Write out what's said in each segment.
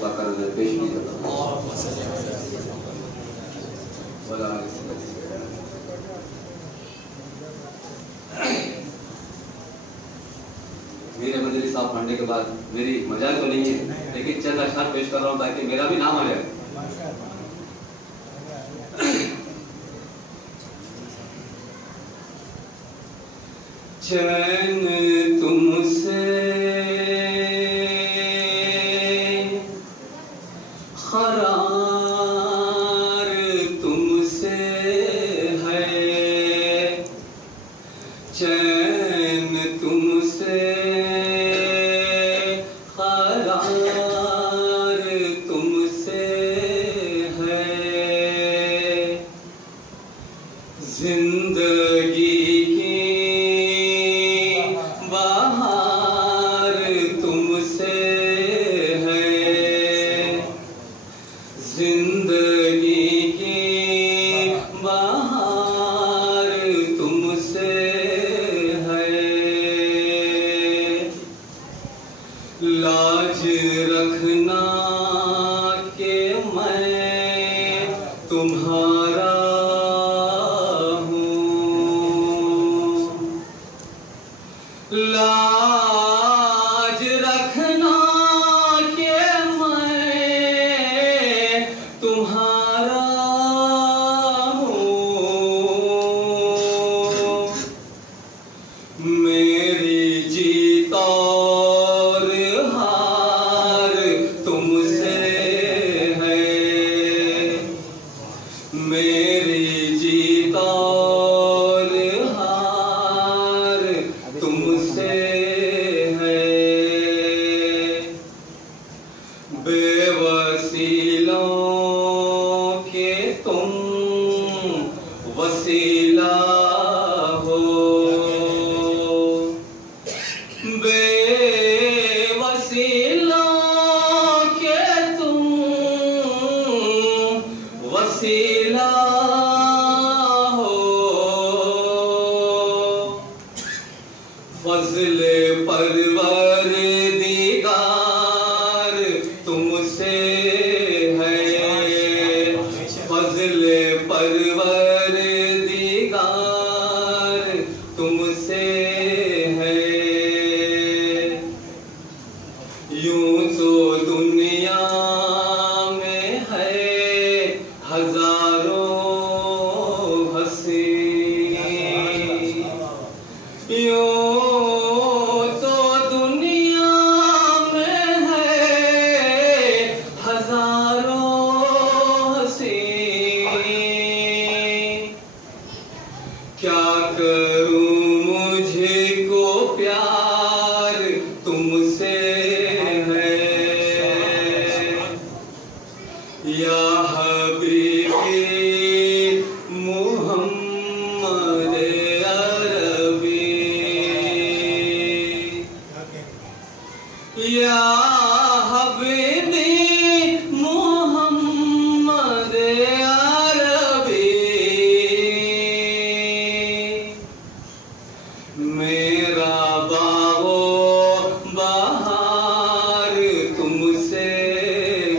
پاک کا نظر پیش کی جاتا ہے. میرے مجلس صاحب پڑھنے کے بعد میری مجال تو نہیں ہے لیکن چند اشعار پیش کر رہا ہوں تاکہ میرا بھی نام آ جائے. چین تم سے قرار تم سے ہے، چین تم سے قرار تم سے ہے، زندگی لاج رکھنا کہ میں تمہارا ہوں، لاج رکھنا کہ میں تمہارا ہوں، میری جیتا میری جیت اور ہار تم سے ہے، بے وسیلوں کے تم وسیلہ ہو، بے وسیلوں کے تم وسیلہ ہو، فضل پروردگار تم سے ہے، فضل پروردگار تم سے ہے، یوں تو دنیا میں ہے ہزاروں ہنسی، یوں تو دنیا میں ہے ہزاروں ہنسی، کیا کروں مجھے کو پیار تم سے ہے، یا حبیبی محمد عربی، یا حبیبی محمد عربی، میرا باغ و بہار تم سے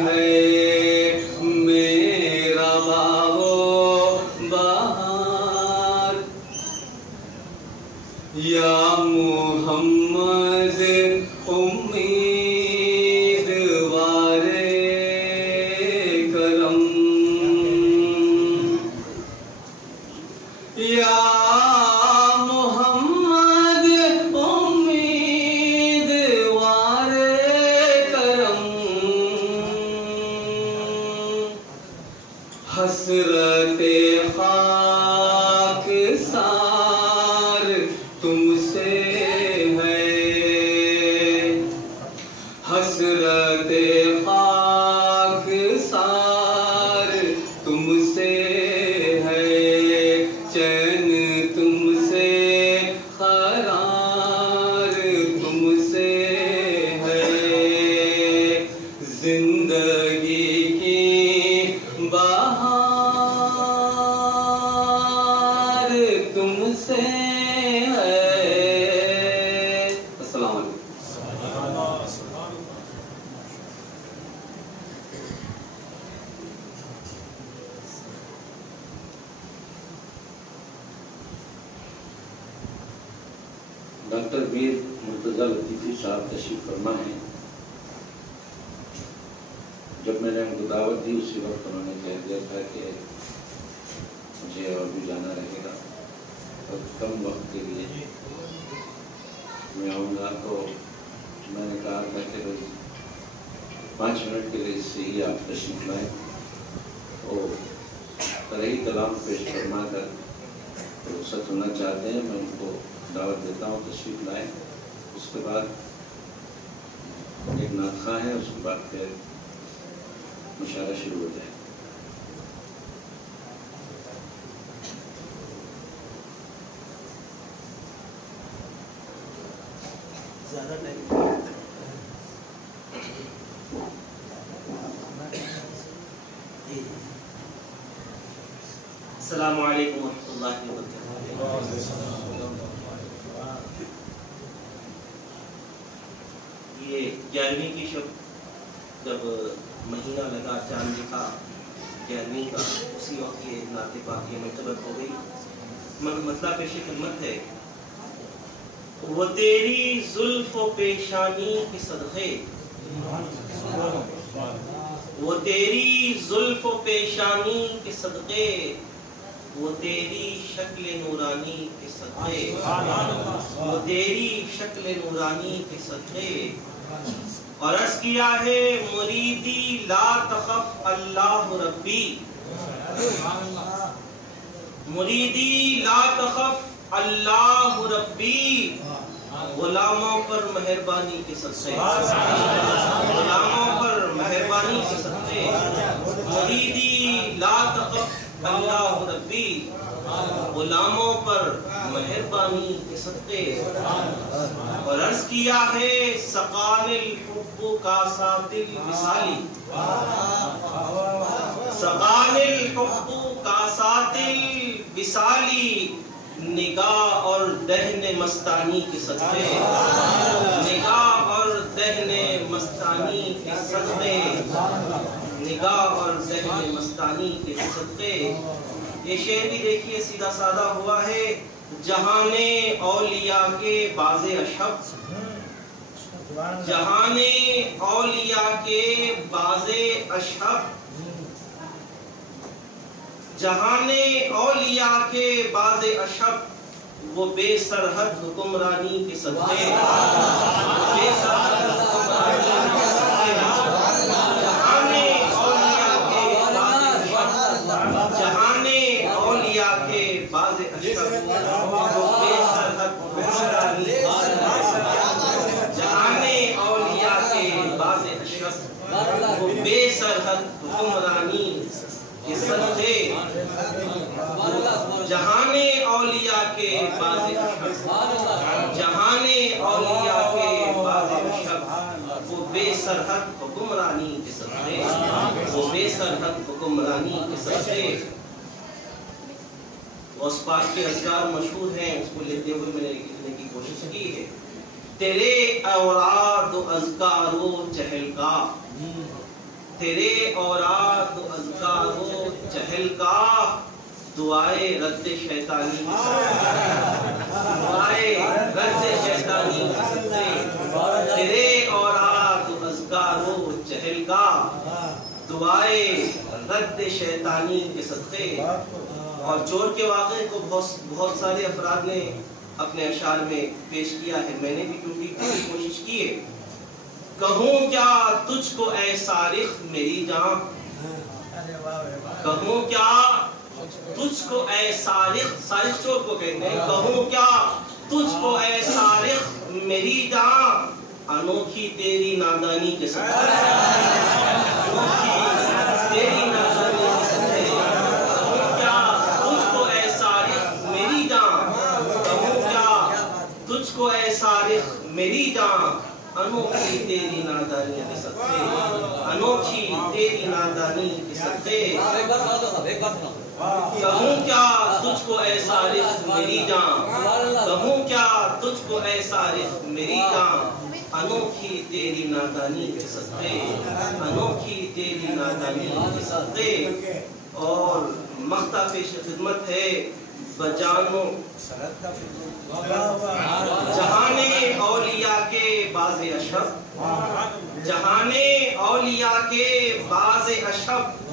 ہے، میرا باغ و بہار، یا محمد امیدوار کرم، یا محمد امیدوار کرم، حسرت خاک سار تم سے ہے، حسرت خاک سار تم سے ہے، چین تم سے قرار تم سے ہے، زندگی کی بہار تم سے ہے. السلام علیکم. ڈاکٹر میر مرتضیٰ لطیفی صاحب تشریف فرما ہیں. جب میں نے ان کو دعوت دی اسی وقت انہوں نے کہہ دیا تھا کہ مجھے اور بھی جانا رہے گا اور کم وقت کے لیے میں آؤں گا. تو میں نے کہا تھا کہ 5 منٹ کے لیے سے ہی آپ تشریف لائیں اور طرحی کلام پیش فرما کر رخصت ہونا چاہتے ہیں. میں ان کو دعوت دیتا ہوں تشریف لائیں. اس کے بعد ایک نعت خواں ہے, اس کے بعد پھر مشاعرہ شروع ہو جائے. السلام علیکم ورحمۃ اللہ وبرکاتہ. یہ 11ویں کی شب جب مہینہ لگا, چاند دکھا 11ویں کا, اسی وقت یہ نعت پاک کی مرتبت ہو گئی. مطلب پیش خدمت ہے, وہ تیری زلف و پیشانی کے صدقے, وہ تیری زلف و پیشانی کے صدقے, وہ تیری شکل نورانی کے صدقے, وہ تیری شکل نورانی کے صدقے. اور عرض کیا ہے مریدی لا تخف اللہ ربی, مریدی لا تخف اللہ ربی, غلاموں پر مہربانی کے صدقے, غلاموں پر مہربانی کے صدقے. مریدی لا تخف اللہ ربی, غلاموں پر مہربانی کے صدقے. اور عرض کیا ہے سقان الحب کاسات الوصالی, سقان الحب کاسات الوصالی, نگاہ اور دہن مستانی کے صدقے, نگاہ اور دہن مستانی کے صدقے, نگاہ اور دہن مستانی کے صدقے. یہ شعر بھی دیکھیے سیدھا سادہ ہوا ہے, جہان اولیاء کے باز اشب, جہان اولیاء کے باز اشب, جہان اولیاء کے باز اشب, وہ بے سرحد حکمرانی کے صدقے, بے سرحد حکمرانی کے صدقے. جہان اولیاء کے باز اشب, جہان اولیاء کے باز اشب, وہ بے سرحد حکمرانی کے صدقے. جہان اولیاء کے باز اشب, وہ بے سرحد حکمرانی کے صدقے. جہان اولیاء کے باز اشب, جہان اولیاء کے باز اشب, وہ بے سرحد حکمرانی کے صدقے, وہ بے سرحد حکمرانی کے صدقے. اس پاک کے اذکار مشہور ہیں, اس کو لیتے ہوئے میں نے لکھنے کی کوشش کی ہے. تیرے اوراد و اذکار و چہلقاہ, تیرے اوراد و اذکار و چہلقاہ, دعائے رد شیطانی, دعائے رد شیطانی کے صدقے. تیرے اوراد و اذکار و چہلقاہ, دعائے رد شیطانی کے صدقے. اور چور کے واقعے کو بہت سارے افراد نے اپنے اشعار میں پیش کیا ہے, میں نے بھی کیونکہ پوری کوشش کی ہے. کہوں کیا تجھ کو اے سارق میری جان, کہوں کیا تجھ کو اے سارق, سارق چور کو کہتے ہیں. کہوں کیا تجھ کو اے سارق میری جان, انوکھی تیری نادانی کے صدقے, انوکھی تیری نادانی کے صدقے. کہوں کیا تجھ کو اے سارق میری جان, کہوں کیا تجھ کو اے سارق میری جان, انوکھی تیری نادانی کے صدقے, انوکھی تیری نادانی کے صدقے. کہوں کیا تجھ کو اے سارق میری جان, کہوں کیا تجھ کو اے سارق میری جان, انوکھی تیری نادانی کے صدقے, انوکھی تیری نادانی کے صدقے. اور مقطع پیش خدمت ہے, بجانو جہانے اولیاء کے باز اشب، جہانے اولیاء کے باز اشب،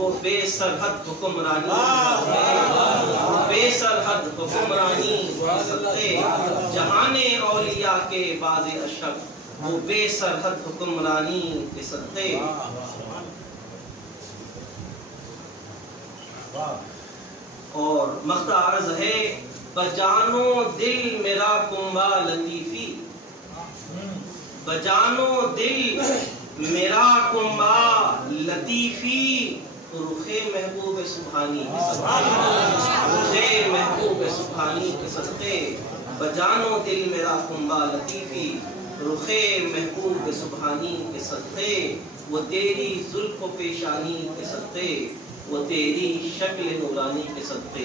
وہ بے سرحد حکمرانی، وہ بے سرحد حکمرانی صدقے جہانے اولیاء کے باز اشب، وہ بے سرحد حکمرانی کے صدقے. اور مقطع عرض ہے بجانو دل میرا کنبا لطیفی، بجانو دل میرا کنبا لطیفی، رخ محبوب سبحانی کے صدقے، رخ محبوب سبحانی کے صدقے. بجانو دل میرا کنبا لطیفی، رخ محبوب سبحانی کے صدقے، وہ تیری زلف و پیشانی کے صدقے، وہ تیری شکل نورانی کے صدقے.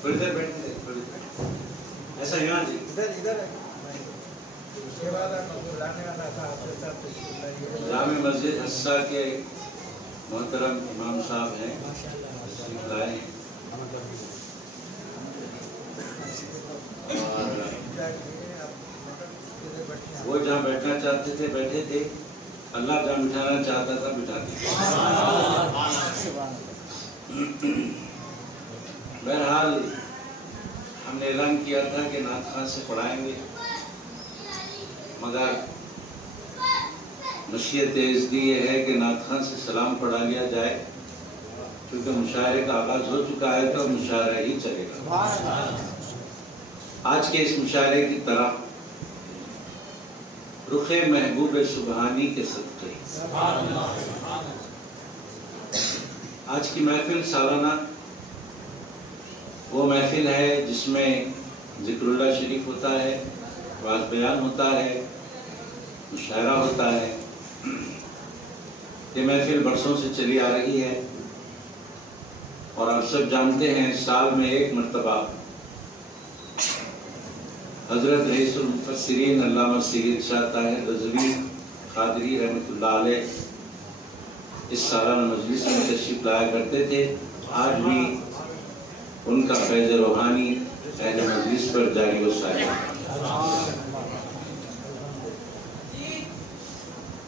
تھوڑی دیر بیٹھے ایسا یہاں جی جامع مسجد حصہ کے محترم امام صاحب ہیں، تشریف لائے ہیں. اور وہ جہاں بیٹھنا چاہتے تھے بیٹھے تھے، اللہ جہاں بٹھانا چاہتا تھا بٹھا دیا. بہرحال ہم نے اعلان کیا تھا کہ نعت خواں سے پڑھائیں گے، مگر مشیت عزدی یہ ہے کہ نعت خواں سے سلام پڑھا لیا جائے، کیونکہ مشاعرے کا آغاز ہو چکا ہے تو مشاعرہ ہی چلے گا. آج کے اس مشاعرے کی طرح رخ محبوب سبحانی کے صدقے آج کی محفل سالانہ وہ محفل ہے جس میں ذکر اللہ شریف ہوتا ہے، واعظ بیان ہوتا ہے، مشاعرہ ہوتا ہے. یہ محفل برسوں سے چلی آ رہی ہے اور آپ سب جانتے ہیں سال میں ایک مرتبہ حضرت رئیس المفسرین علامہ سید شاہ طاہر رضوی قادری رحمۃ اللہ علیہ اس سالانہ مجلس میں تشریف لایا کرتے تھے. آج بھی ان کا فیض روحانی اہل مجلس پر جاری و ساری.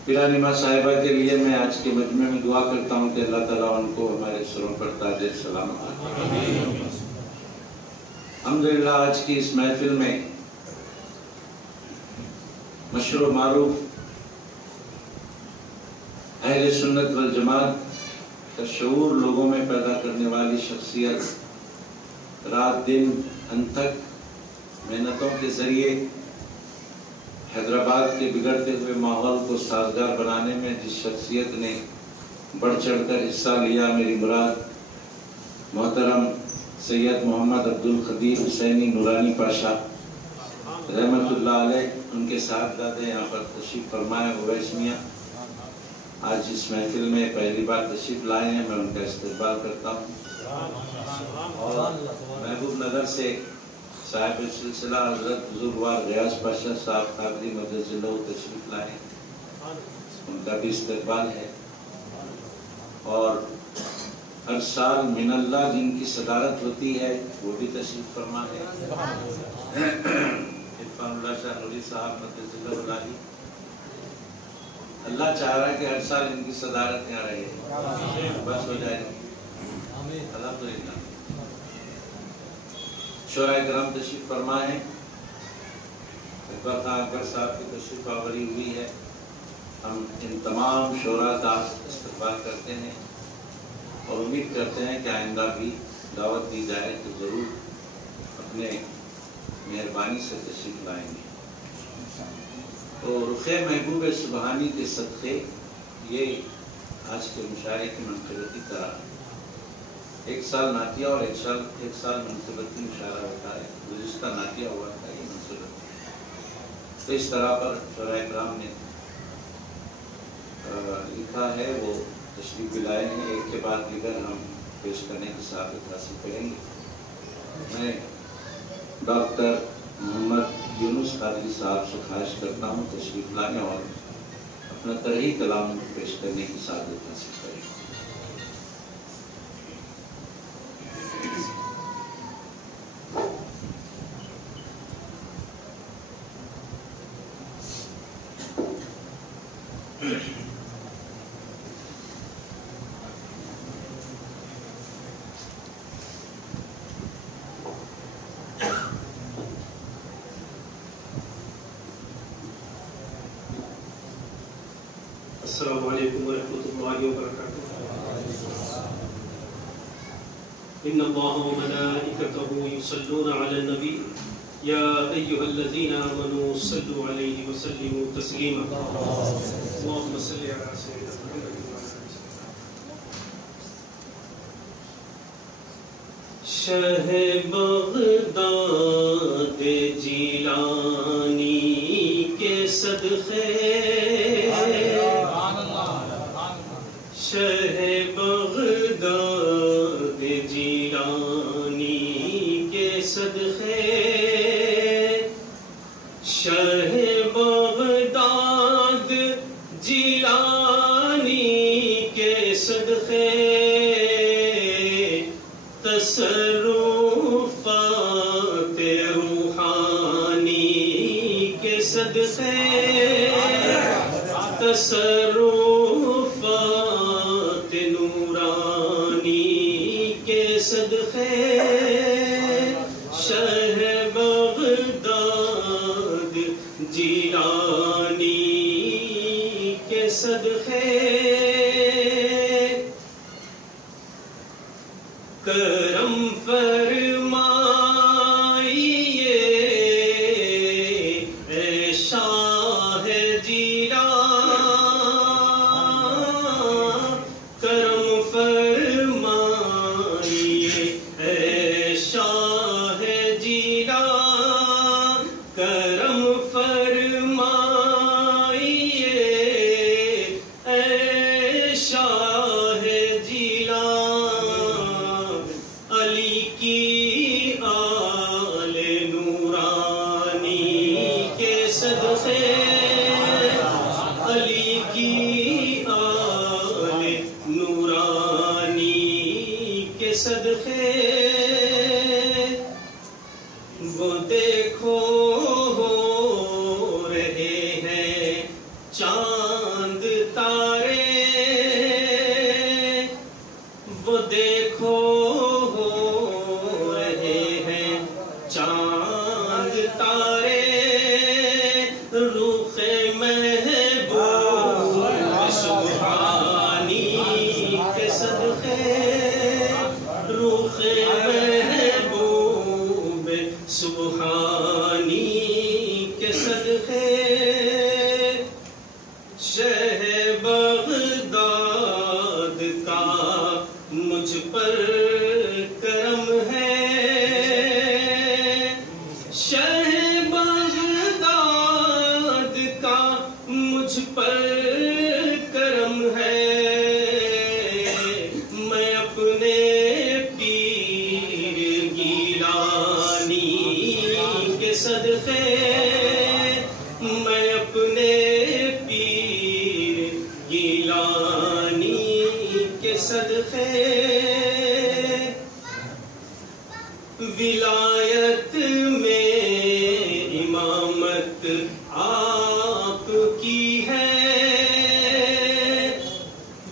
پیرانی ماں صاحبہ کے لیے میں آج کے مجمع میں دعا کرتا ہوں کہ اللہ تعالیٰ ان کو ہمارے سروں پر تاج سلامت رکھے. الحمدللہ آج کی اس محفل میں مشہور و معروف اہل سنت والجماعت کا شعور لوگوں میں پیدا کرنے والی شخصیت رات دن انتھک محنتوں کے ذریعے حیدرآباد کے بگڑتے ہوئے ماحول کو سازگار بنانے میں جس شخصیت نے بڑھ چڑھ کر حصہ لیا، میری مراد محترم سید محمد عبدالقدیر حسینی نورانی پاشا رحمت اللہ علیہ، ان کے ساتھ دادے یہاں پر تشریف فرمائے اویس میاں آج اس محفل میں پہلی بار تشریف لائے ہیں. میں ان کا استقبال کرتا ہوں. اور محبوب نگر سے صاحب سلسلہ حضرت بزرگوار غیاث پاشا صاحب قادری مدد اللہ تشریف لائے ہیں، ان کا بھی استقبال ہے. اور ہر سال من اللہ جن کی صدارت ہوتی ہے وہ بھی تشریف فرما ہے. عرفان اللہ شاہ نوری صاحب مدد اللہ علیہ، اللہ چاہ رہا ہے کہ ہر سال ان کی صدارت یہاں رہے، بس ہو جائے گی الحمدللہ. شورائے کرام تشریف فرما ہے. اکبر خان اکبر صاحب کی تشریف آوری ہوئی ہے. ہم ان تمام شورا کا استقبال کرتے ہیں اور امید کرتے ہیں کہ آئندہ بھی دعوت دی جائے تو ضرور اپنے مہربانی سے تشریف لائیں گے. تو رخ محبوب سبحانی کے صدقے یہ آج کے مشاعرے کی منقبتی طرح ایک سال نعتیہ اور ایک سال منقبتی مشاعرہ ہوتا ہے. گزشتہ نعتیہ ہوا تھا، یہ منقبتی. تو اس طرح پر شورائے کرام نے لکھا ہے وہ تشریف لائے ہیں، ایک کے بعد دیگر ہم پیش کرنے کی سعادت حاصل کریں گے۔ میں ڈاکٹر محمد یونس قادری صاحب سے خواہش کرتا ہوں تشریف لانے اور اپنا طرحی کلام پیش کرنے کی سعادت حاصل کریں۔ السلام علیکم ورحمۃ اللہ وبرکاتہ۔ ان اللہ وملائکتہ یصلون علی النبی یا ایھا الذین آمنوا صلوا علیہ وسلموا تسلیما۔ اللهم صل علی سیدنا محمد شہ بغداد جیلانی کے صدقے، شہ بغداد جیلانی کے صدقے، شہ بغداد جیلانی کے صدقے، تصرفات روحانی کے صدقے، تصرفات نورانی کے صدقے، شہ بغداد جیلانی کے صدقے، کرم فرمائیے اے شاہ جیلان، کرم فرمائیے اے شاہ جیلان، کرم فرمائیے اے شاہ جیلان، علی کی آل نورانی کے صدقے، علی کی آل نورانی کے صدقے، وہ دیکھو ہو رہے ہیں چاند تارے، وہ دیکھو ہو رہے ہیں چاند تارے، رخ محبوب سبحانی کے صدقے، رخ محبوب سبحانی کے صدقے، شہ بغداد کا مجھ پر کرم ہے، شہ بغداد کا مجھ پر کرم ہے، میں اپنے پیر گیلانی کے صدقے، میں اپنے پیر گیلانی کے صدقے، ولایت میں امامت آپ کی ہے،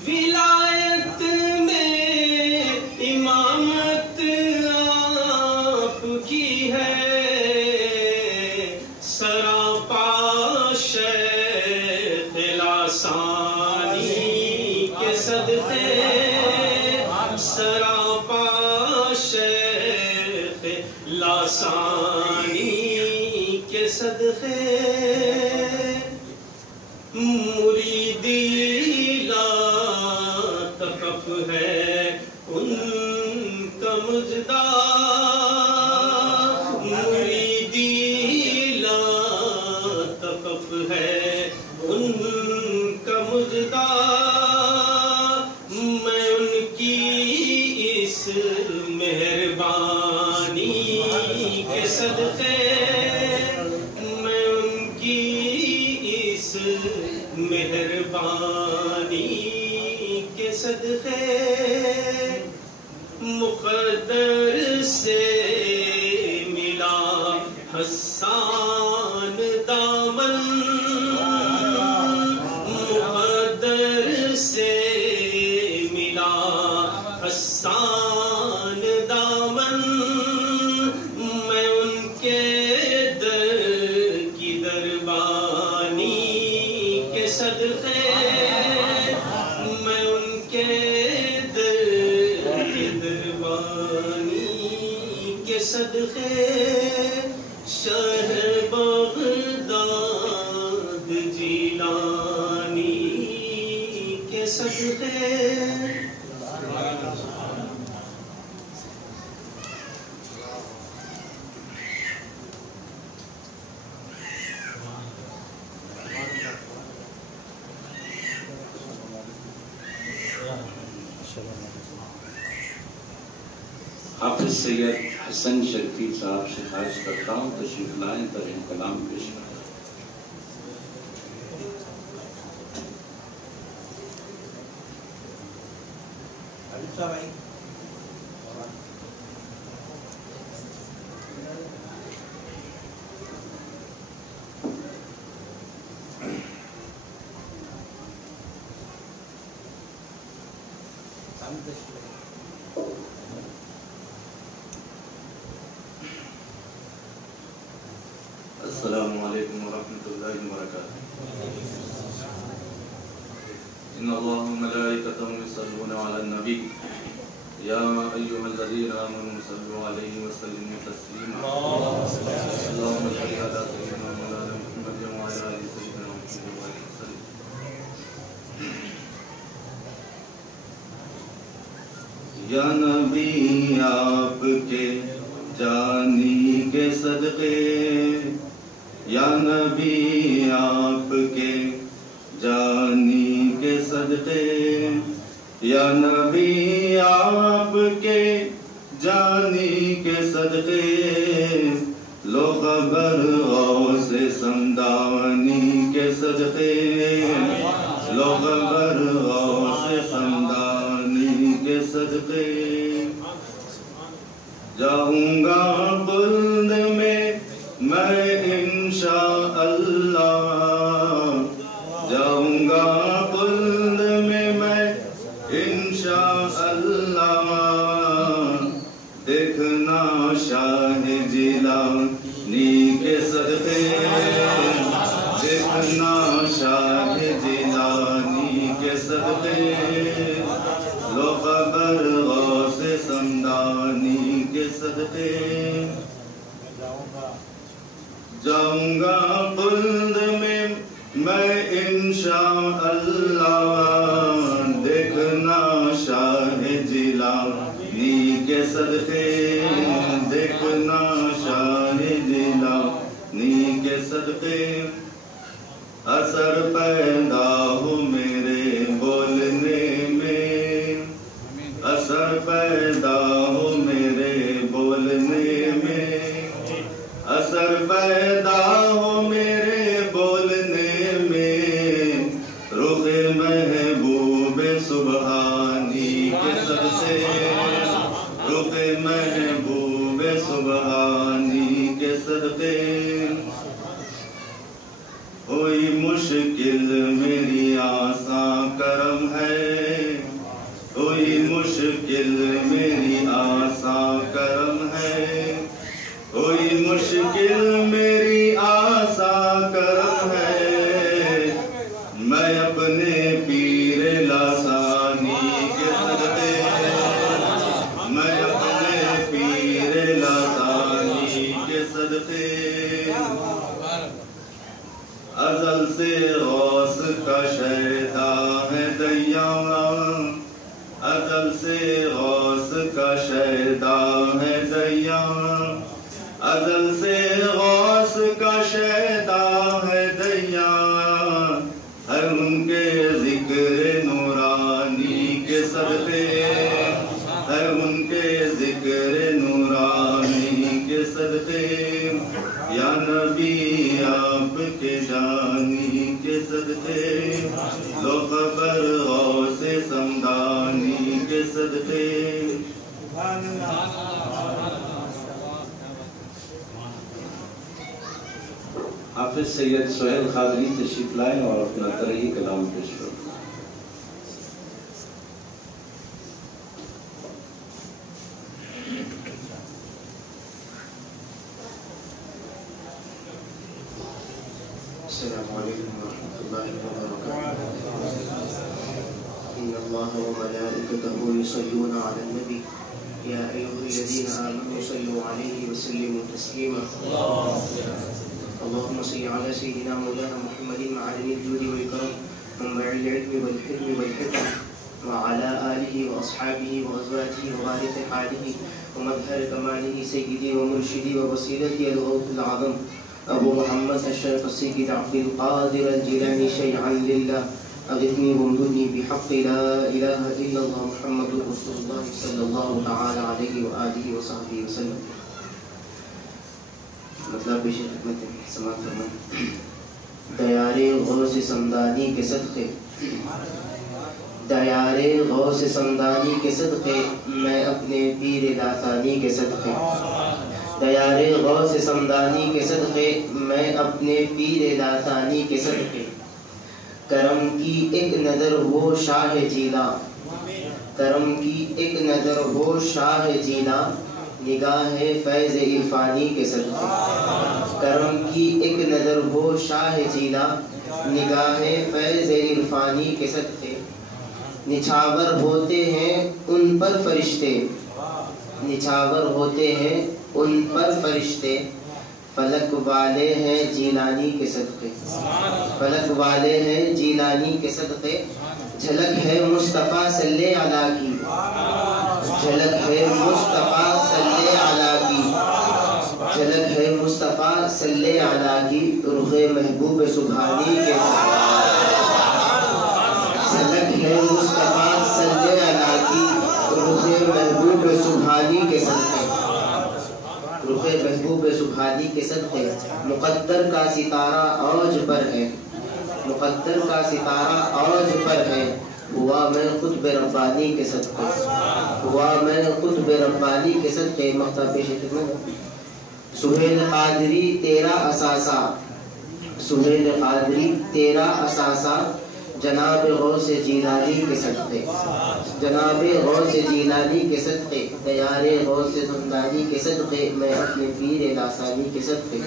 ولایت میں امامت آپ کی ہے، سراپا شیخ لاسانی کے صدقے، سراپا شیخ لاسانی کے صدقے، مریدی لا تقف ہے ان کا مجدہ، مریدی لا تقف ہے ان کا مجدہ، کے صدقے میں ان کی اس مہربانی کے صدقے مقدر سے ملا حسان دامن مقدر سے ملا حسان دامن میں ان کے در کی دربانی کے صدقے میں ان کے در کی دربانی کے صدقے شاہ بغداد جیلانی کے صدقے حافظ سید حسن شریفی صاحب سے خواہش کرتا ہوں تشریف لائیں ترین کلام پیش کریں. السلام علیکم ورحمۃ اللہ وبرکاتہ. ان اللہ وملائکتہ یصلون علی النبی یا ایھا الذین آمنوا صلوا علیہ وسلموا تسلیما. اللهم صل علی سیدنا مولانا محمد وعلی آل سیدنا محمد وسلم. یا نبی آپ کے جانی کے صدقے یا نبی آپ کے جانی کے صدقے یا نبی آپ کے جانی کے صدقے لو خبر غوث سمدانی کے صدقے لو خبر غوث سمدانی کے صدقے جاؤں گا خلد میں انشاءاللہ جاؤں گا خلد میں انشاءاللہ دیکھنا شاہ جیلانی کے صدقے دیکھنا شاہ جیلانی کے صدقے لو خبر غوث سمدانی کے صدقے جاؤں گا خلد میں انشاءاللہ دیکھنا شاہ جیلانی کے صدقے دیکھنا شاہ جیلانی کے صدقے اثر پیدا ہو میرے بولنے میں اثر پیدا ہو میرے بولنے میں اثر پیدا ہو میرے بولنے میں رخ محبوب سبحانی کے صدقے رخ محبوب سبحانی کے صدقے کوئی مشکل میری آساں کرم ہے کوئی مشکل میری آساں کرم ہے کوئی مشکل میری آساں کرم ہے میں اپنے پیر لاسانی کے صدقے میں اپنے پیر لاسانی کے صدقے ازل سے غوث کا شیدا ہے دیاں ازل سے غوث کا شیدا ہے دیاں ازل سے غوث کا شیدا ہے دیاں ہے ان کے ذکر نورانی کے صدقے ہے ان کے ذکر نورانی کے صدقے حافظ سید سہیل قادری تشریف لائیں اور اپنا ترہی کلام پیش کریں. السلام علیکم ورحمۃ اللہ وبرکاتہ. ان اللہ وملائکتہ یصلون علی النبی یا ایھا الذین آمنوا صلوا علیہ وسلموا تسلیما. اللهم صل على سيدنا مولانا محمد معدن الجود والكرم منبع العلم والحلم والحكم وعلى آله وأصحابه وأزواجه ووارث حاله ومظهر كماله سيدي ومرشدي ووسيلتي الغوث العظم أبو محمد الشيخ السيد عبد القادر الجيلاني شيعا لله أغثني وامددني بحق لا إله إلا الله محمد رسول الله صلى الله تعالى عليه وآله وصحبه وسلم. مطلب پیش خدمت سماعت فرمائیں. دیار غوث سمدانی کے صدقے دیار غوث سمدانی کے صدقے میں اپنے پیر لاثانی کے صدقے دیار غوث سمدانی کے صدقے میں اپنے پیر لاثانی کے صدقے کرم کی ایک نظر وہ شاہ جیلا کرم کی ایک نظر وہ شاہ جیلا نگاہ فیض عرفانی کے صدقے کرم کی ایک نظر وہ شاہ جیلا نگاہ فیض عرفانی کے صدقے نچھاور ہوتے ہیں ان پر فرشتے نچھاور ہوتے ہیں ان پر فرشتے فلک والے ہیں جیلانی کے صدقے فلک والے ہیں جیلانی کے صدقے جھلک ہے مصطفیٰ صلی علیہ کی جھلک ہے مصطفیٰ صلی علیہ کی جھلک ہے مصطفیٰ صلی علیہ کی رخ محبوب سبحانی کے جھلک ہے مصطفیٰ صلی علیہ کی رخ محبوب سبحانی کے صدقے رخ محبوب سبحانی کے صدقے مقدر کا ستارہ اوج پر ہے مقدر کا ستارہ اوج پر ہے ہوا میں قطب ربانی کے صدقے ہوا میں قطب ربانی کے صدقے. مختار پیش خدمت. سہیل قادری تیرا اثاثہ سہیل قادری تیرا اثاثہ جناب غوث جیلانی کے صدقے جناب غوث جیلانی کے صدقے دیار غوث سمدانی کے صدقے میں اپنے پیر لاثانی کے صدقے.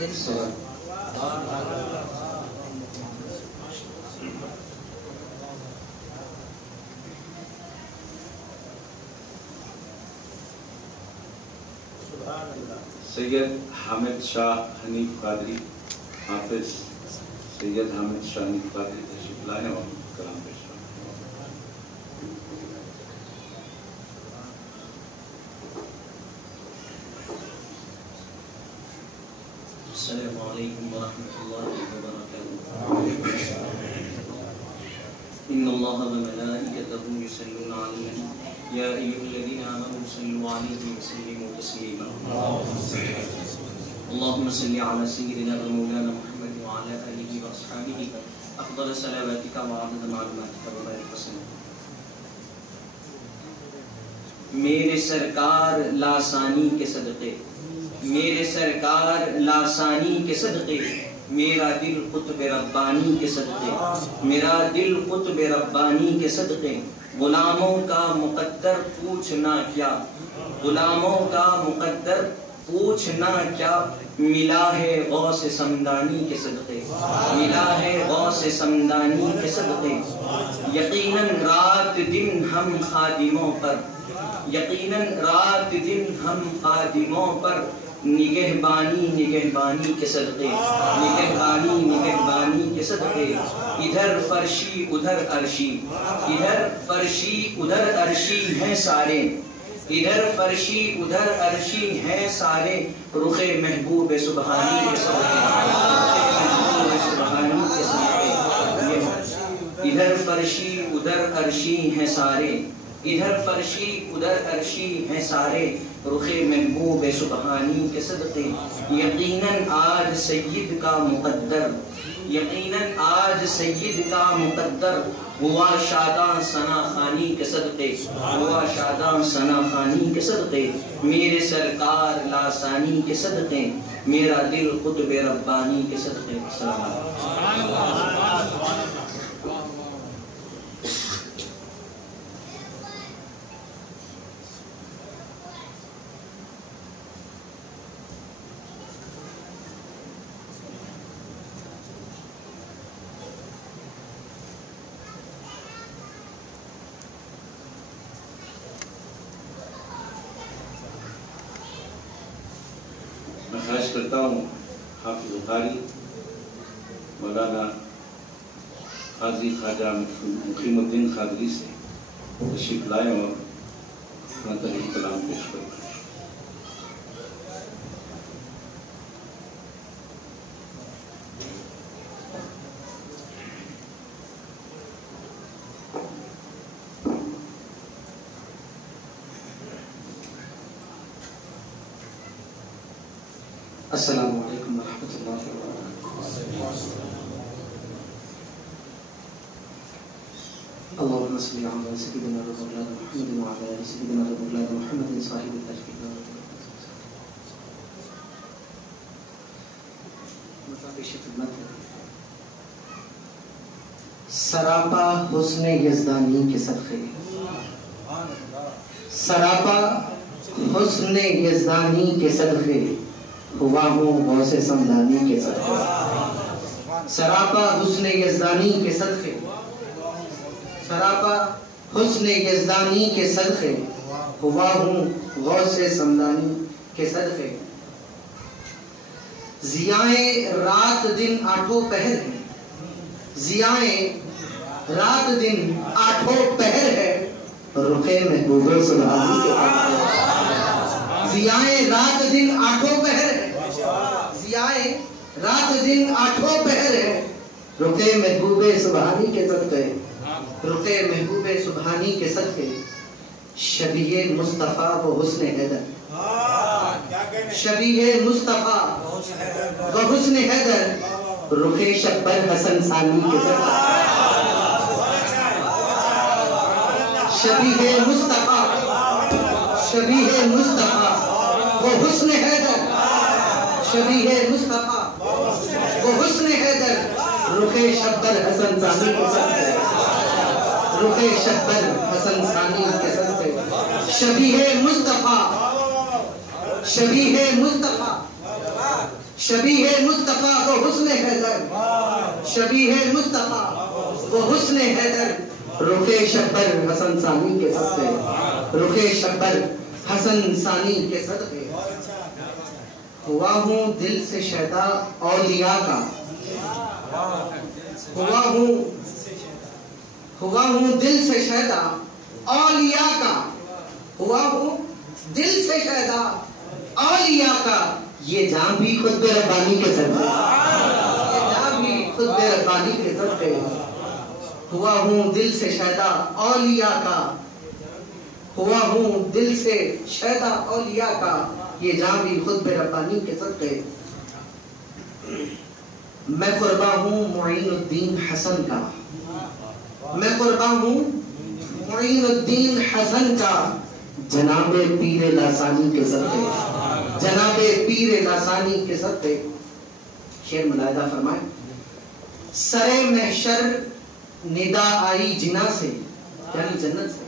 سید حامد شاہ حنیف قادری حافظ سید حامد شاہ حنیف قادری تشریف لائیں اور کلام پیش کریں. السلام علیکم ورحمۃ اللہ وبرکاتہ. ان اللہ وملائکتہ یصلون علی النبی یا ایھا الذین آمنوا صلوا علیہ وسلموا تسلیما. اللهم صل على سيدنا ومولانا محمد وعلى آله وأصحابه أفضل صلواتك وعدد معلوماتك وبارك وسلم. میرے سرکار لاسانی کے صدقے میرے سرکار لاسانی کے صدقے میرا دل قطب ربانی کے صدقے میرا دل قطب ربانی کے صدقے غلاموں کا مقدر پوچھنا کیا غلاموں کا مقدر پوچھنا کیا ملا ہے غوث سمدانی کے صدقے ملا ہے غوث سمدانی کے صدقے. یقیناً رات دن ہم خادموں پر یقیناً رات دن ہم خادموں پر نگہبانی کے صدقے نگہبانی کے صدقے. ادھر فرشی ادھر عرشی ادھر فرشی ادھر عرشی ہیں سارے ادھر فرشی ادھر عرشی ہیں سارے رخ محبوب سبحانی کے صدقے ادھر فرشی ادھر عرشی ہیں سارے ادھر فرشی ادھر عرشی ہیں سارے رخ محبوب سبحانی کے صدقے یقیناً آج سید کا مقدر، یقیناً آج سید کا مقدر ہوا شاداں ثنا خوانی کے صدقے، ہوا شاداں ثنا خوانی کے صدقے، میرے سرکار لاسانی کے صدقے، میرا دل قطب ربانی کے صدقے۔ السلام علیکم۔ میں خواہش کرتا ہوں حافظ بخاری مولانا قاضی خواجہ مقیم الدین قادری سے تشریف لائیں اور اپنا تحریر کلام پیش کریں۔ السلام علیکم ورحمۃ اللہ وبرکاتہ۔ اللهم صل على سيدنا رسول محمد وعلى آل سيدنا رسول محمد صاحب التشريف سراپا حسن یزدانی کے صدقے، سراپا حسن یزدانی کے صدقے ہوا ہوں غوث سمدانی کے صدقے، سراپا حسن یزدانی کے صدقے، سراپا حسن یزدانی کے صدقے ہوا ہوں غوث سمدانی کے صدقے، ضیائیں رات دن آٹھوں پہر ہے، ضیائیں رات دن آٹھوں پہر ہے، رخ محبوب سبحانی کے صدقے، ضیائیں رات دن آٹھوں پہر ہے، ضیائیں رات دن آٹھوں پہر ہے، رخ محبوب سبحانی کے صدقے، رخ محبوب سبحانی کے صدقے، شبیہ مصطفیٰ و حسن حیدر، شبیہ مصطفیٰ و حسن حیدر، رخ شبر حسن ثانی کے صدقے، شبیہ مصطفیٰ، شبیہ مصطفیٰ و حسن حیدر، شبیہ مصطفیٰ و حسن حیدر، رخ شبر حسن ثانی کے صدقے، رخ شبر حسن ثانی کے صدقے، شبیہ مصطفیٰ، شبیہ مصطفیٰ، شبیہ مصطفیٰ و حسن حیدر، شبیہ مصطفیٰ و حسن حیدر، رخ شبر حسن ثانی کے صدقے، رخ شبر حسن ثانی کے صدقے، ہوا ہوں دل سے شیدا اولیاء کا، ہوا ہوں دل سے شیدا اولیاء کا، ہوا ہوں دل سے شیدا اولیاء کا، یہ جہاں بھی خود ربانی کے صدقے، یہ جہاں بھی خود ربانی کے صدقے، ہوا ہوں دل سے شیدا اولیاء کا، ہوا ہوں دل سے شیدا اولیاء کا، یہ جہاں بھی خود ربانی کے صدقے، میں قرباں ہوں معین الدین حسن کا، میں قرباں ہوں معین الدین حسن کا، جناب پیر لاسانی کے صدقے، جناب پیر لاسانی کے صدقے، شعر ملاحظہ فرمائیں، سرے محشر ندا آئی جنا سے، یعنی جنت سے،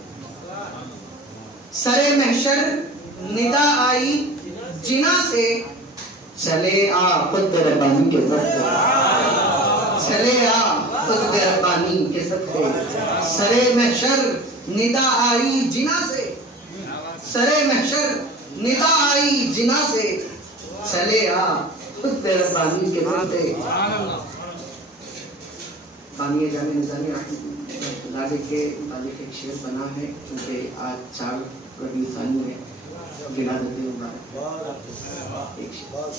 سرے محشر ندا آئی جنا سے، چلے آ خود ربانی کے صدقے، چلے آ خود ربانی کے صدقے، سرے محشر ندا آئی جنا سے، سرے محشر ندا آئی جنا سے، چلے آ خود ربانی کے صدقے۔ بانی جامع نظامی رحمۃ اللہ علیہ کے متعلق ایک شعر بنا ہے، کیونکہ آج 4 ربیع ثانی ہے، ولادت مبارک۔ ایک شعر،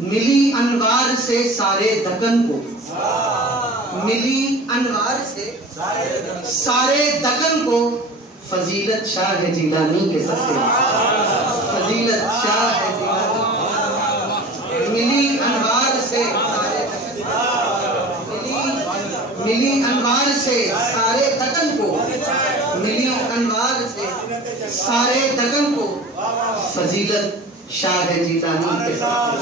ملی انوار سے سارے دکن کو، ملی انوار سے سارے دکن کو، فضیلت شاہ جیلانی کے صدقے فضیلت شاہ جیلانی ملی انوار سے ملی انوار سے سارے دکن کو ملی انوار سے سارے دکن کو فضیلت شاہ جیلانی کے صدقے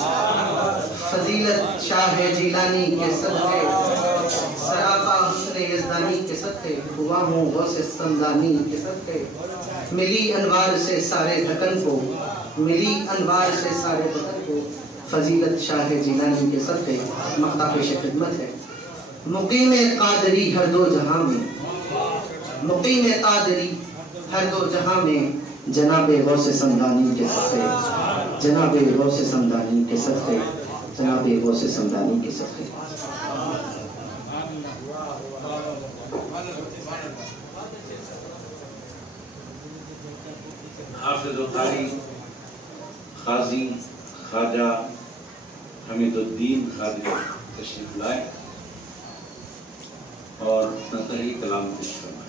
فضیلت شاہ جیلانی کے صدقے سراپا حسن یزدانی کے صدقے ہوا ہوں غوث سمدانی کے صدقے ملی انوار سے سارے دکن کو ملی انوار سے سارے دکن کو فضیلت شاہ جیلانی کے صدقے مقطع پیش خدمت ہے۔ مقیم قادری ہر دو جہاں میں مقیم قادری ہر دو جہاں میں جناب غوث سمدانی کے صدقے جناب غوث سمدانی کے صدقے جناب غوث سمدانی کے صدقے حافظ و قاری قاضی خواجہ حمید الدین قادری تشریف لائے اور نطقی کلام پیش فرمائے۔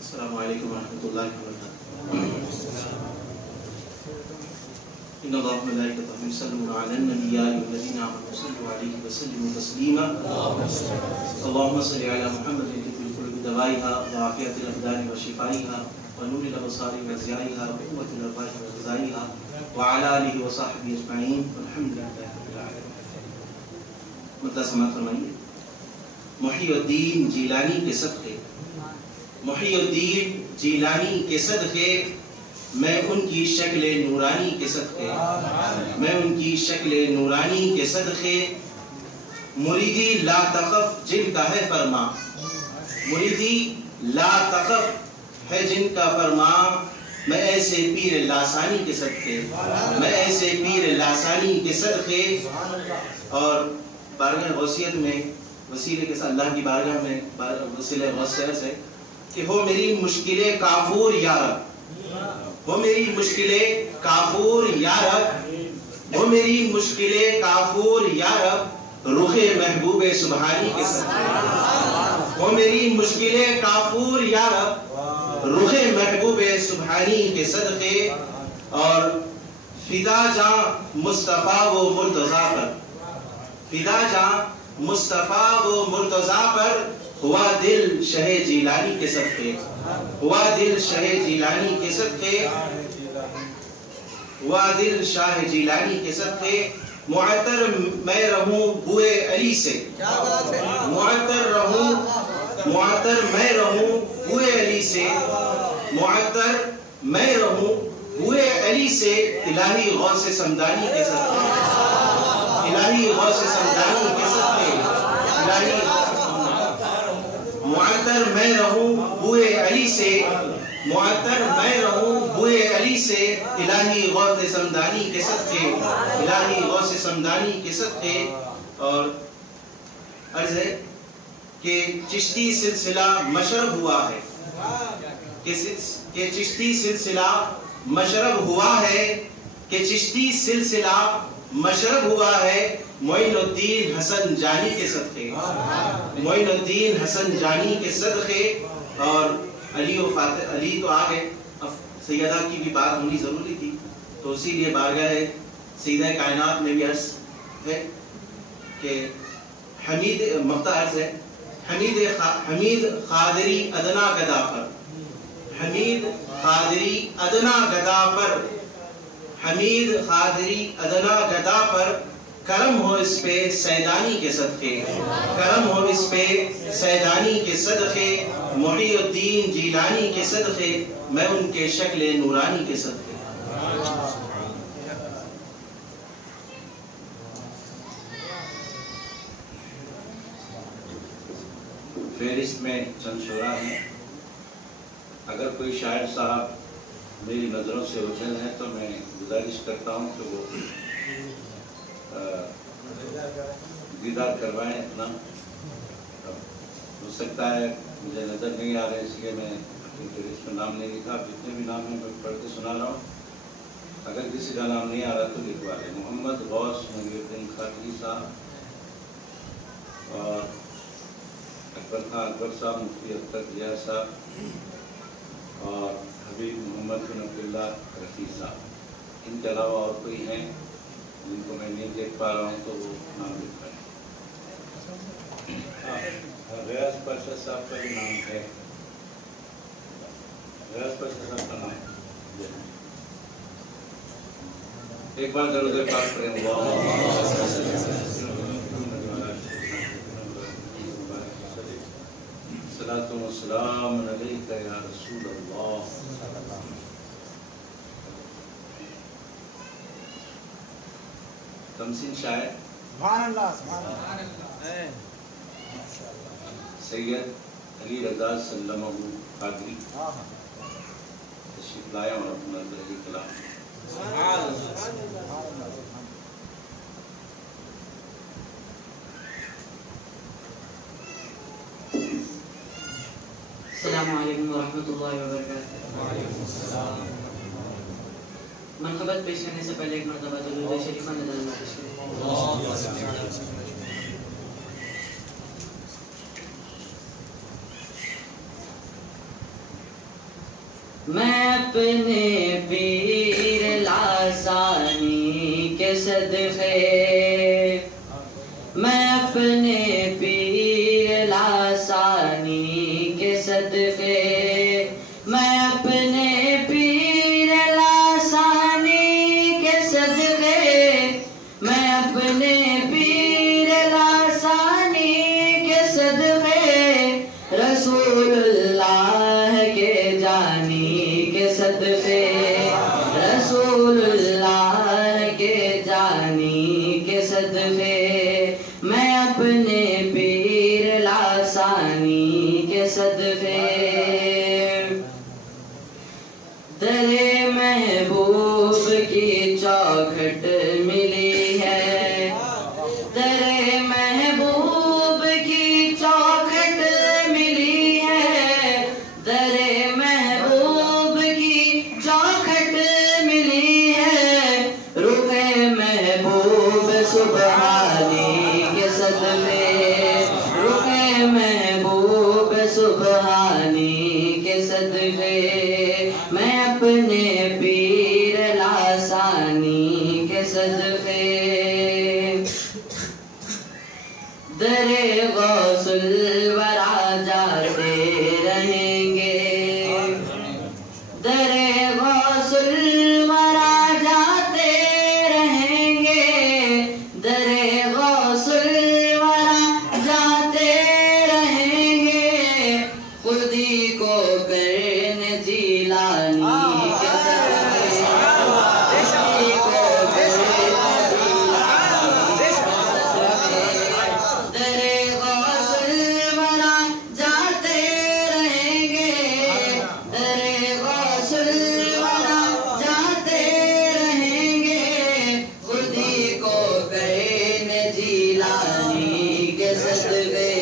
السلام علیکم ورحمۃ اللہ وبرکاتہ۔ ان اللہ وملائکتہ یصلون علی النبی یا ایھا الذین آمنوا صلوا علیہ وسلموا تسلیما اللهم صل علی محمد طب القلوب دوائها وعافیۃ الابدان وشفائها ونور الابصار وضیائها وقوۃ الارواح وغذائها وعلی آلہ وصحبہ اجمعین والحمد للہ رب العالمین۔ مطلع سماعت فرمائیے۔ محی الدین جیلانی کے صدقے محی الدین جیلانی کے صدقے میں ان کی شکل نورانی کے صدقے میں ان کی شکل نورانی کے صدقے مریدی لا تخف جن کا ہے فرما مریدی لا تخف ہے جن کا فرما میں ایسے پیر لاسانی کے صدقے میں ایسے پیر لاسانی کے صدقے اور بارگاہ غوثیت میں وسیلے کے ساتھ اللہ کی بارگاہ میں وسیلہ غوثیت ہے کہ ہو میری مشکلیں کافور یا رب ہو میری مشکلیں کافور یا رب ہو میری مشکلیں کافور یا رب رخ محبوب سبحانی کے صدقے ہو میری مشکلیں کافور یا رب رخ محبوب سبحانی کے صدقے اور فدا جاں مصطفیٰ و مرتضیٰ پر فدا جاں مصطفیٰ و مرتضیٰ پر ہوا دل شہ جیلانی کے صدقے ہوا دل شہ جیلانی کے صدقے ہوا دل شاہ جیلانی کے صدقے معطر میں رہوں بوئے علی سے معطر میں رہوں بوئے علی سے معطر میں رہوں بوئے علی سے الہی غوث سمدانی کے صدقے الہی غوث سمدانی کے صدقے الہی معطر میں رہوں بوئے علی سے معطر میں رہوں بوئے علی سے الہی غوث سمدانی کے صدقے الہی غوث سمدانی کے صدقے اور عرض ہے کہ چشتی سلسلہ مشرب ہوا ہے کہ چشتی سلسلہ مشرب ہوا ہے کہ چشتی سلسلہ مشرب ہوا ہے معین الدین حسن جانی کے صدقے معین الدین حسن جانی کے صدقے اور علی تو آگے اب سیدہ کی بھی بات ہونی ضروری تھی تو اسی لیے بارگاہ سیدہ کائنات میں بھی عرض ہے کہ حمید مقطع عرض ہے حمید قادری ادنا گدا پر حمید قادری ادنا گدا پر حمید قادری ادنا گدا پر کرم ہو اس پہ سیدانی کے صدقے کرم ہو اس پہ سیدانی کے صدقے محی الدین جیلانی کے صدقے میں ان کے شکل نورانی کے صدقے فہرست میں چند شعراء ہیں اگر کوئی شاعر صاحب میری نظروں سے اوجھل ہے تو میں گزارش کرتا ہوں کہ وہ دیدار کروائیں اپنا ہو سکتا ہے مجھے نظر نہیں آ رہا ہے اس لیے میں فہرست میں نام نہیں لکھا جتنے بھی نام ہیں میں پڑھ کے سنا رہا ہوں اگر کسی کا نام نہیں آ رہا تو لکھوا لیں. محمد غوث محی الدین خاطری صاحب اور اکبر خان اکبر صاحب، مفتی اختر ضیاء صاحب اور حبیب محمد بن عبداللہ رفیع صاحب. ان کے علاوہ اور کوئی ہیں جن کو میں نہیں دیکھ پا رہا ہوں تو وہ نام لکھوائیں. ریاض پاشا صاحب کا بھی نام ہے. ریاض پاشا صاحب کا نام ایک بار درود پاک پڑھیں. صلاۃ و سلام علیک یا رسول اللہ. تمسین شاعر سید علی رضا سلمہ قادری تشریف لائے اور اپنا ذہنی کلام. السلام علیکم ورحمۃ اللہ وبرکاتہ. منقبت پیش کرنے سے پہلے ایک مرتبہ درود شریف نظر پیش کریں. میں اپنے پیر لاسانی کے صدقے، میں اپنے پیر لاسانی کے صدقے، میں اپنے پیر لاسانی کے صدقے، میں اپنے پیر لاسانی کے صدقے، رسول اللہ کے جانی کے صدقے، رسول اللہ کے جانی کے صدقے، میں اپنے پیر لاسانی کے صدقے، در محبوب کی چوکھٹ ملی ہے، در محبوب کی چوکھٹ ملی ہے، در محبوب کی چوکھٹ ملی ہے، رخ محبوب سبحانی کے صدقے، رخ محبوب سبحانی کے صدقے، میں اپنے پیر لاسانی کے صدقے، در غوث الورا جاتے رہیں گے، در غوث الورا جاتے رہیں گے، در غوث الورا جاتے رہیں گے، خودی کو کرن جیلانی کے صدقے، خودی کو کرن جیلانی کے صدقے، در غوث الورا جاتے رہیں گے، در غوث الورا جاتے رہیں گے، خودی کو کرن جیلانی کے صدقے،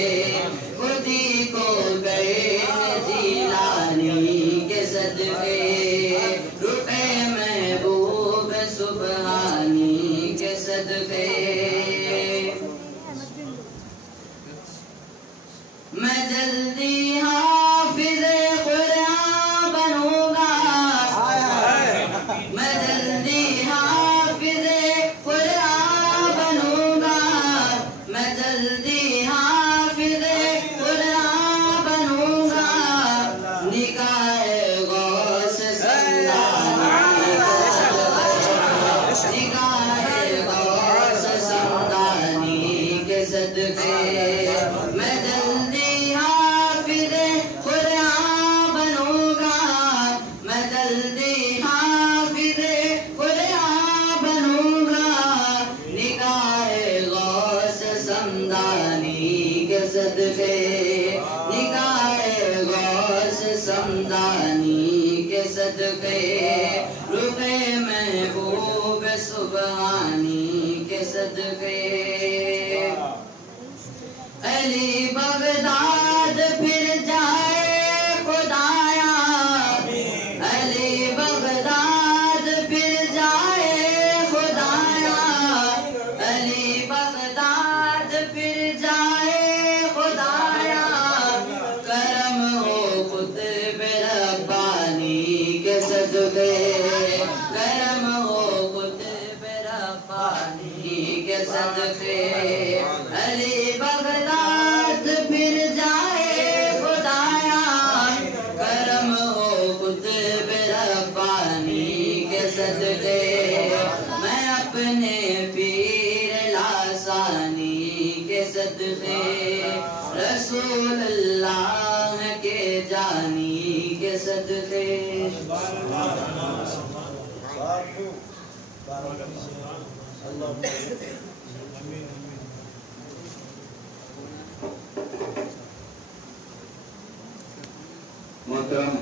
خودی کو کرن جیلانی کے صدقے، رخ محبوب سبحانی کے صدقے، میں جلدی حافظ قرآن بنوں گا، میں جلدی حافظ قرآن بنوں گا، میں جلدی حافظ قرآن بنوں گا، نکاح غوث سمدانی کے صدقے، نکاح غوث سمدانی کے صدقے، میں جلدی حافظ قرآن بنوں گا، میں جلدی حافظ قرآن بنوں گا، نکاح غوث سمدانی کے صدقے، نکاح غوث سمدانی کے صدقے، رخ محبوب سبحانی کے صدقے، علی بغداد پھر جائے خدایا، علی بغداد پھر جائے صدقے رسول اللہ کے جانی کے صدقے محترم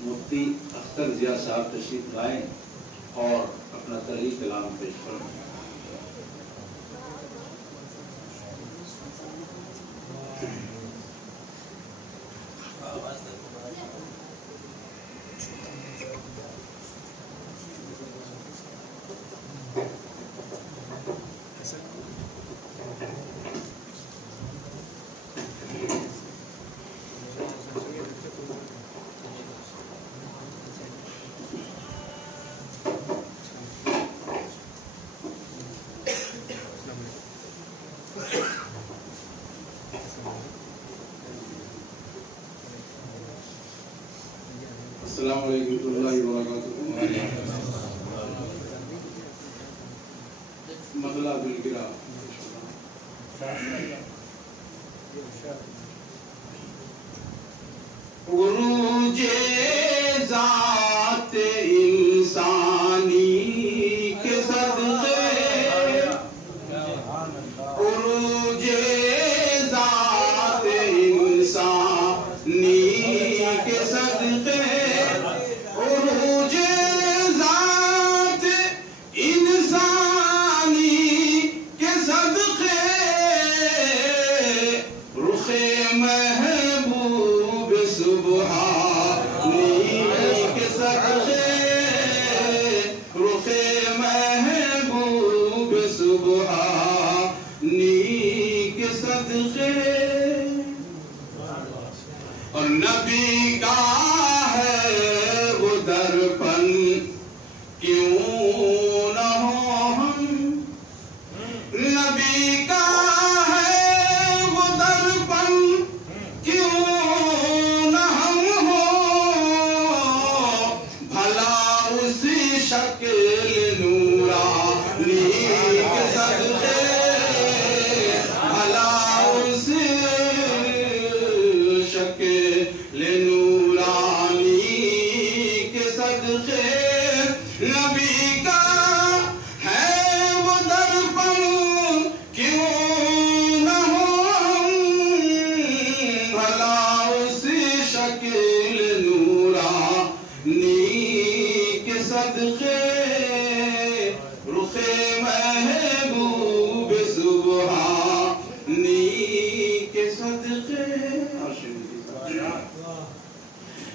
مفتی اختر ضیاء صاحب تشریف لائیں اور اپنا تحریک کلام پیش کریں. السلام علیکم ورحمۃ اللہ وبرکاتہ. مطلع بالگرا عروج ذات انسانی کے صدقے عروج ذات انسانی کے صدقے اور نبی کا ہے وہ درپن کیوں نہ ہو ہم نبی کا ہے وہ درپن کیوں نہ ہم ہو بھلا اسی شکل نورانی کے صدقے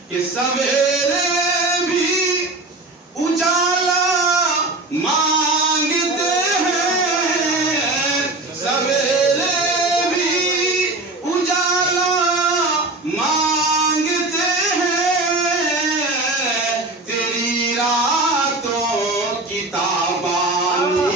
کہ سویرے بھی اجالا مانگتے ہیں سویرے بھی اجالا مانگتے ہیں تیری راتوں کی تابانی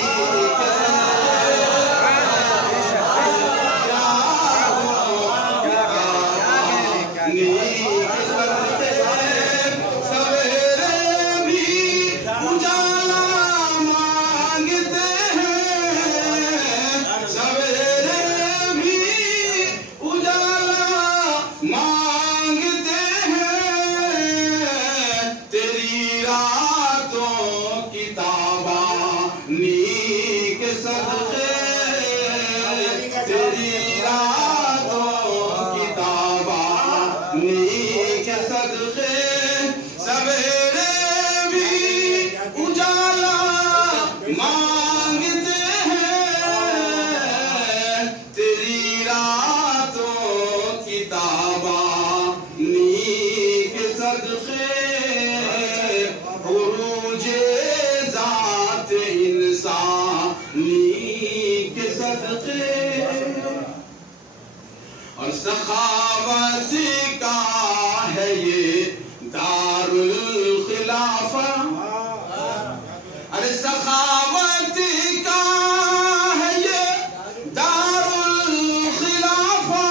اور سخاوت کا ہے یہ دار الخلافہ ارے سخاوت کا ہے یہ دار الخلافہ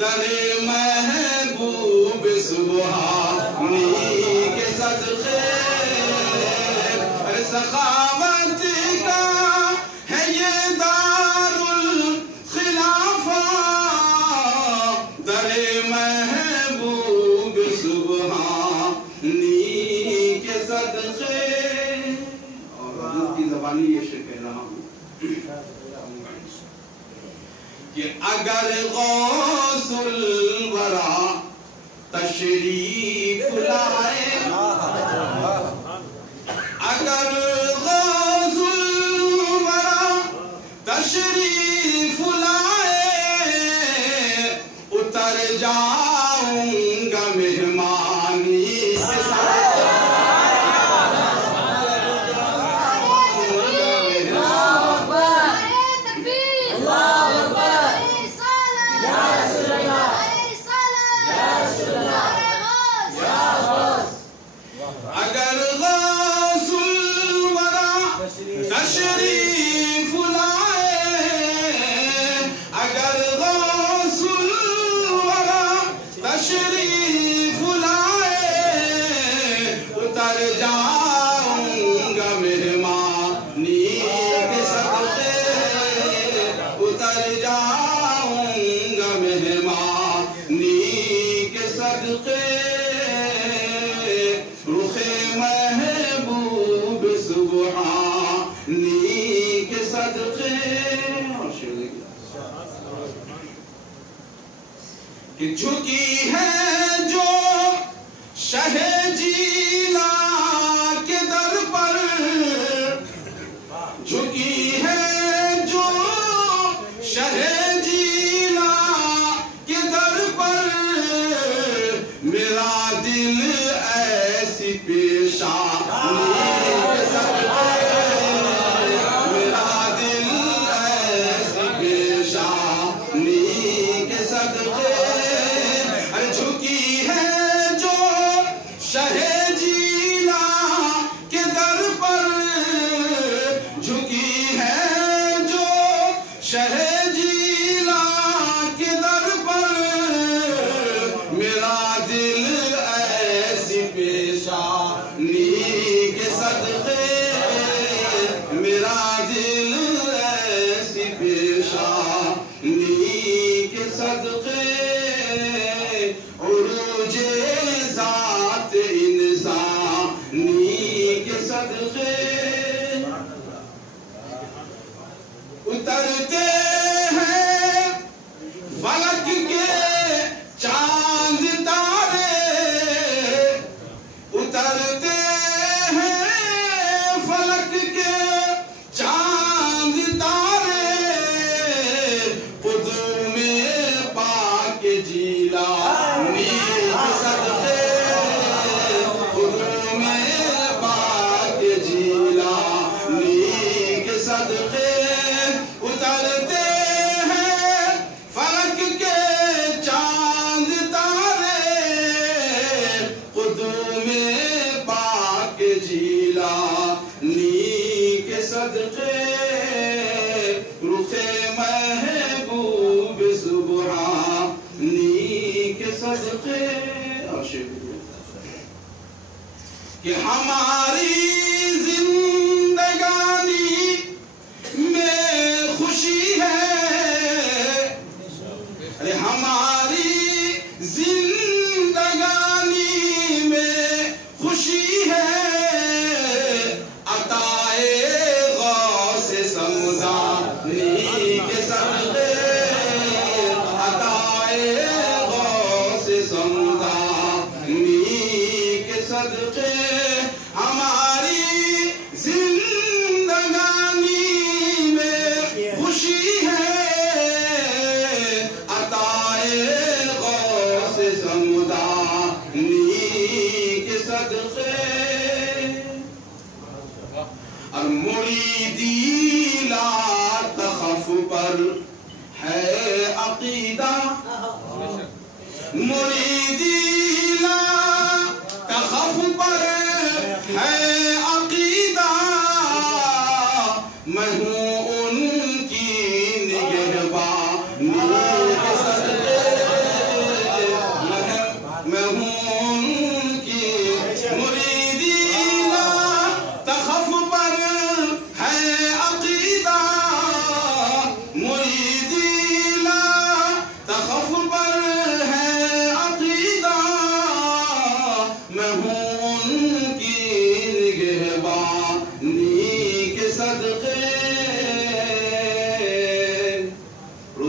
در محبوب سبحانی کے صدقے ارے سخاوت کا ہے یہ دار کہ اگر غوث الورا تشریف لائے، اگر غوث الورا تشریف لائے، اتر جاؤں گا مہمانی کے ساتھ۔ اگر غوث الورا تشریف لائے، اگر غوث الورا تشریف لائے، اتر جاؤں گا مہمانی کے صدقے، اتر جاؤں گا مہمانی کے صدقے، رخ محبوب سبحانی کے صدقے۔ کہ جھکی ہے جو شہ جیلا کے در پر، جھکی ہے جو شہ جیلا کے در پر، میرا دل ایسی پیشانی کے صدقے، میرا دل ایسی پیشانی کے صدقے، جھکی ہے جو شہ جیلا کے در پر، جھکی ہے جو شہ جیلا کے در پر، میرا دل ایسی پیشانی کے صدقے، میرا دل ایسی پیشانی کے صدقے، عروج ذات انسانی کے صدقے، اترتے ہیں فلک کے چاند تارے، اترتے ہیں فلک کے چاند تارے، قدوم پاک جیلانی کے صدقے، قدوم پاک جیلانی کے صدقے، اترتے ہیں فلک کے چاند تارے، قدوم پاک جیلانی کے صدقے، رخ محبوب سبحانی کے صدقے۔ کہ ہماری زندگانی میں خوشی ہے، ارے ہماری زندگانی میں خوشی ہے، عطائے غوث سمدانی کے صدقے، عطائے غوث سمدانی کے صدقے، ہماری زندگانی میں خوشی ہے، عطائے غوث سمدانی کے صدقے، اور مریدی لا تخف پر ہے عقیدہ، مریدی لا تخف پر ہے عقیدہ، میں ہوں ان کی نگہبانی کے صدقے، میں ہوں ان کی مریدی لا تخف پر ہے عقیدہ، مریدی لا تخف پر ہے عقیدہ، میں ہوں ان کی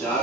4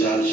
4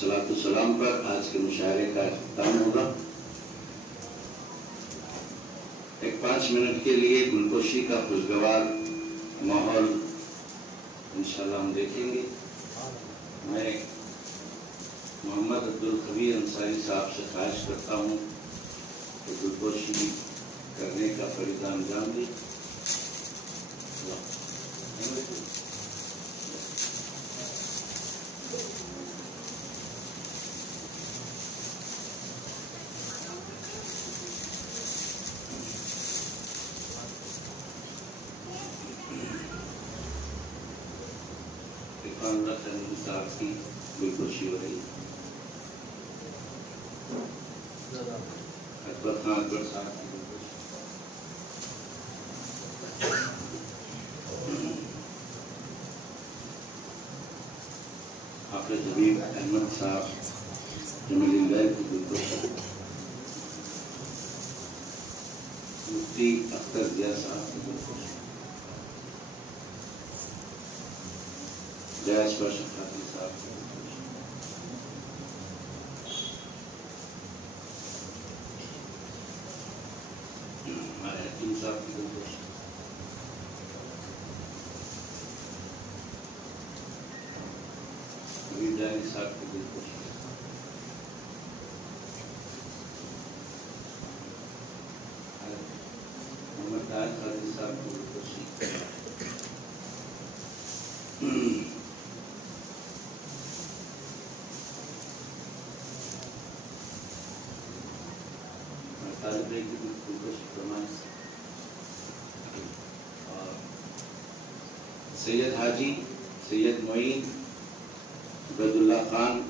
صلاۃ السلام پر آج کے مشاعرے کا اختتام ہوگا. ایک 5 منٹ کے لیے گلپوشی کا خوشگوار ماحول انشاءاللہ ہم دیکھیں گے. میں محمد عبدالخبیر انصاری صاحب سے خواہش کرتا ہوں کہ گلپوشی کرنے کا فریضہ انجام دیں. صاحب کی گلپوشی ہو رہی ہے. اکبر خان اکبر صاحب کی گلپوشی. حافظ حبیب احمد صاحب جمیل اللہ کی گلپوشی. مفتی اختر ضیاء صاحب کی گلپوشی. جیش باشد خاطر صاحب کی گلپوشی. ہمارے حکیم صاحب کی گلپوشی. حبیب جانی صاحب کی گلپوشی. محمد طاہر قادری صاحب کی گلپوشی. سید حاجی سید معین عبید اللہ خان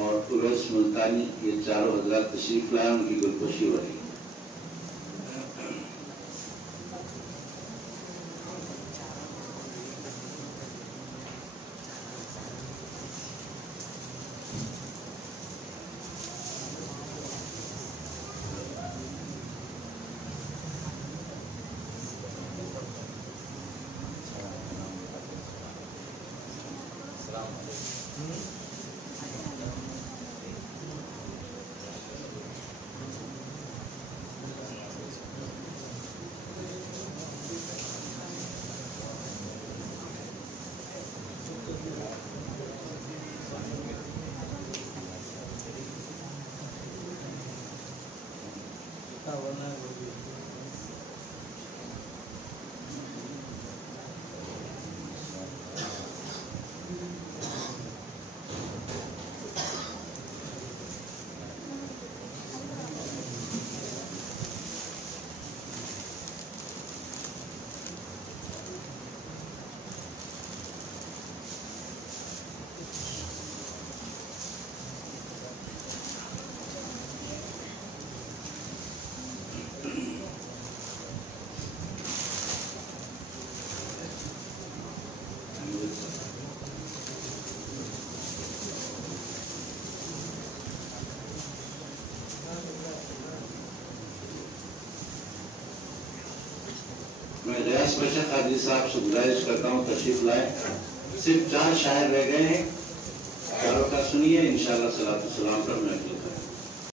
اور اویس ملتانی یہ چاروں حضرات تشریف لائے. ان کی گلپوشی ہو رہی ہے. میں ریاض باشد قادری صاحب سے گزارش کرتا ہوں تشریف لائے. صرف 4 شاعر رہ گئے ہیں. چاروں کا سنیے انشاءاللہ صلاۃ السلام پر میں